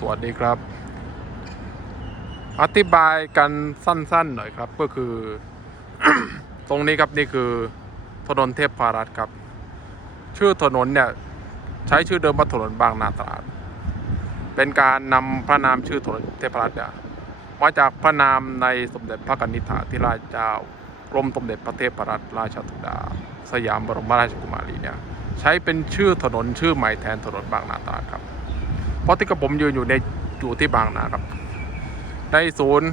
สวัสดีครับ อธิบายกันสั้นๆหน่อยครับ ก็คือ ตรงนี้ครับนี่คือถนนเทพพารัตครับ ชื่อถนนเนี่ย ใช้ชื่อเดิมว่าถนนบางนาตราด เป็นการนำพระนามชื่อถนนเทพารัตเนี่ยมาจากพระนามในสมเด็จพระกนิษฐาธิราชเจ้ากรมสมเด็จพระเทพรัตนราชสุดา สยามบรมราชกุมารีเนี่ยใช้เป็นชื่อถนนชื่อใหม่แทนถนนบางนาตราดครับ เพราะที่กระผมยืนอยู่ในอยู่ที่บางนาครับ ในศูนย์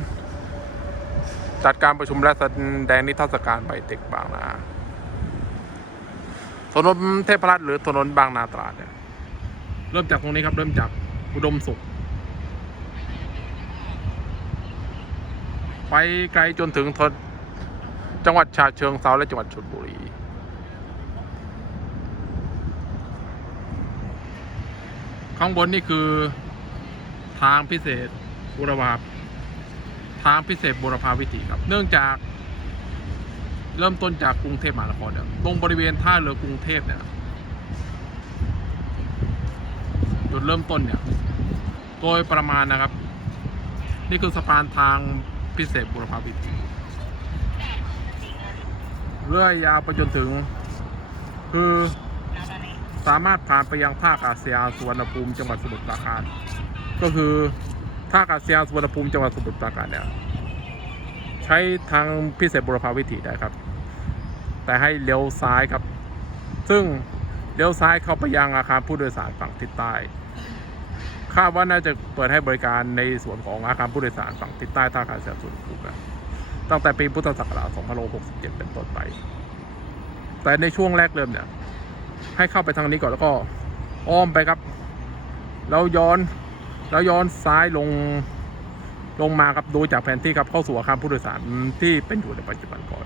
จัดการประชุมและแสดงนิทรรศการไบเทคบางนาถนนเทพรัตน์หรือถนนบางนาตราดเนี่ยเริ่มจากตรงนี้ครับ เริ่มจากอุดมสุข ไปไกลจนถึงทนจังหวัดฉะเชิงเซาและจังหวัดชลบุรี ข้างบนนี่คือทางพิเศษบุรพาทางพิเศษบุรพาวิถีครับ เนื่องจากเริ่มต้นจากกรุงเทพมหานครเนี่ยตรงบริเวณท่าเรือกรุงเทพเนี่ยจุดเริ่มต้นเนี่ยโดยประมาณนะครับ นี่คือสะพานทางพิเศษบุรพาวิถีเรื่อยยาวไปจนถึงคือ สามารถผ่านไปยังท่าอากาศยานสุวรรณภูมิจังหวัดสมุทรปราการ ก็คือท่าอากาศยานสุวรรณภูมิจังหวัดสมุทรปราการเนี่ยใช้ทางพิเศษบุรพาวิถีได้ครับ แต่ให้เลี้ยวซ้ายครับ ซึ่งเลี้ยวซ้ายเข้าไปยังอาคารผู้โดยสารฝั่งทิศใต้คาดว่าน่าจะเปิดให้บริการในส่วนของอาคารผู้โดยสารฝั่งทิศใต้ท่าอากาศยานสุวรรณภูมิตั้งแต่ปีพุทธศักราช 2567 เป็นต้นไป แต่ในช่วงแรกเริ่มเนี่ย ให้เข้าไปทางนี้ก่อนแล้วก็อ้อมไปครับ แล้วย้อนแล้วย้อนซ้ายลงลงมาครับดูจากแผนที่ครับเข้าสู่อาคารผู้โดยสารที่เป็นอยู่ในปัจจุบันก่อน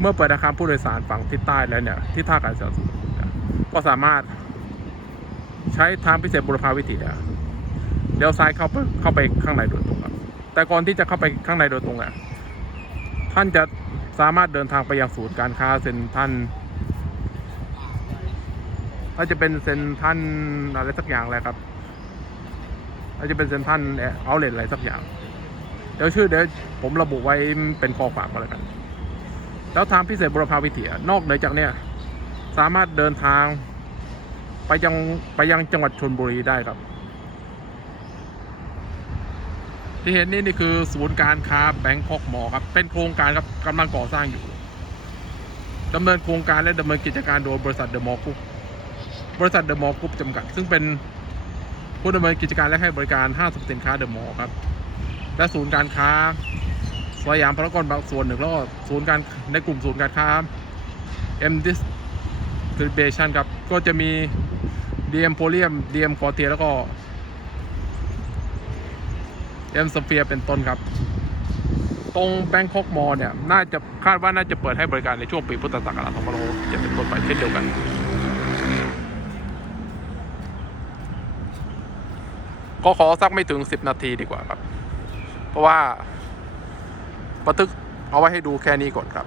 เมื่อเปิดอาคารผู้โดยสารฝั่งทิศใต้แล้วเนี่ยที่ท่าอากาศยานสุวรรณภูมิเนี่ยก็สามารถใช้ทางพิเศษบุรพาวิถีเนี่ยเลี้ยวซ้ายเข้าไปเข้าไปข้างในโดยตรงครับ แต่ก่อนที่จะเข้าไปข้างในโดยตรงอะท่านจะสามารถเดินทางไปยังศูนย์การค้าเซ็นทรั นถ้าจะเป็นเซ็นทันอะไรสักอย่างแหละครับอาจจะเป็นเซ็นทันเอาเลทอะไรสักอย่าง เดี๋ยวชื่อเดี๋ยวผมระบุไว้เป็นข้อความก็แล้วกัน แล้วทางพิเศษบุรพาวิถีนอกเหนือจากเนี้ยสามารถเดินทางไปยังไปยังจังหวัดชนบุรีได้ครับ ที่เห็นนี่นี่คือศูนย์การค้าแบงคอกมอครับ เป็นโครงการครับกำลังก่อสร้างอยู่ดำเนินโครงการและดำเนินกิจการโดยบริษัทเดอะมอลล์กรุ๊ป บริษัทเดอะมอลล์กรุ๊ปจำกัด ซึ่งเป็นผู้ดำเนินกิจการและให้บริการห้างสรรพสินค้าเดอะมอลล์ครับ และศูนย์การค้าสยามพารากอนบางส่วนหนึ่งแล้วก็ศูนย์การในกลุ่มศูนย์การค้า M Distribution ครับ ก็จะมี DM p o l i u m DM คอเทียแล้วก็ M s p h e r e เป็นต้นครับ ตรงแบงคอกมอลเนี่ย น่าจะคาดว่าน่าจะเปิดให้บริการในช่วงปีพุทธศักราช2567เป็นต้นไปเช่นเดียวกัน ก็ขอสักไม่ถึง 10 นาทีดีกว่าครับ เพราะว่าบันทึกเอาไว้ให้ดูแค่นี้ก่อนครับ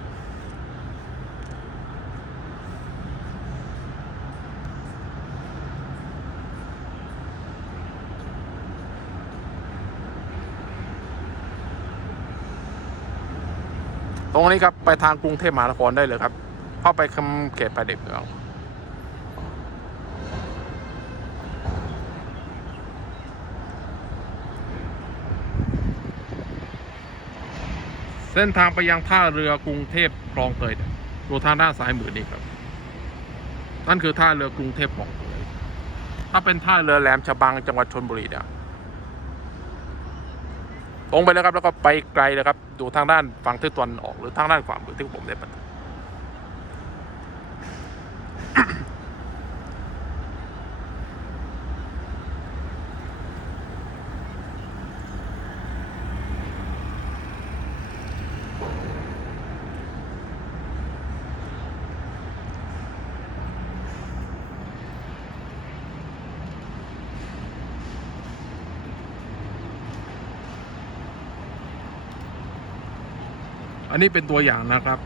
ตรงนี้ครับ ไปทางกรุงเทพมหานครได้เลยครับ เข้าไปคำเขตภายในเมือง เส้นทางไปยังท่าเรือกรุงเทพคลองเตยดูทางด้านซ้ายมือนี่ครับ นั่นคือท่าเรือกรุงเทพคลองเตยถ้าเป็นท่าเรือแหลมฉบังจังหวัดชนบุรีเนี่ยตรงไปเลยครับแล้วก็ไปไกลเลยครับ ดูทางด้านฝั่งทิศตะวันออกหรือทางด้านขวามือที่ผมได้บันทึก อันนี้เป็นตัวอย่างนะครับ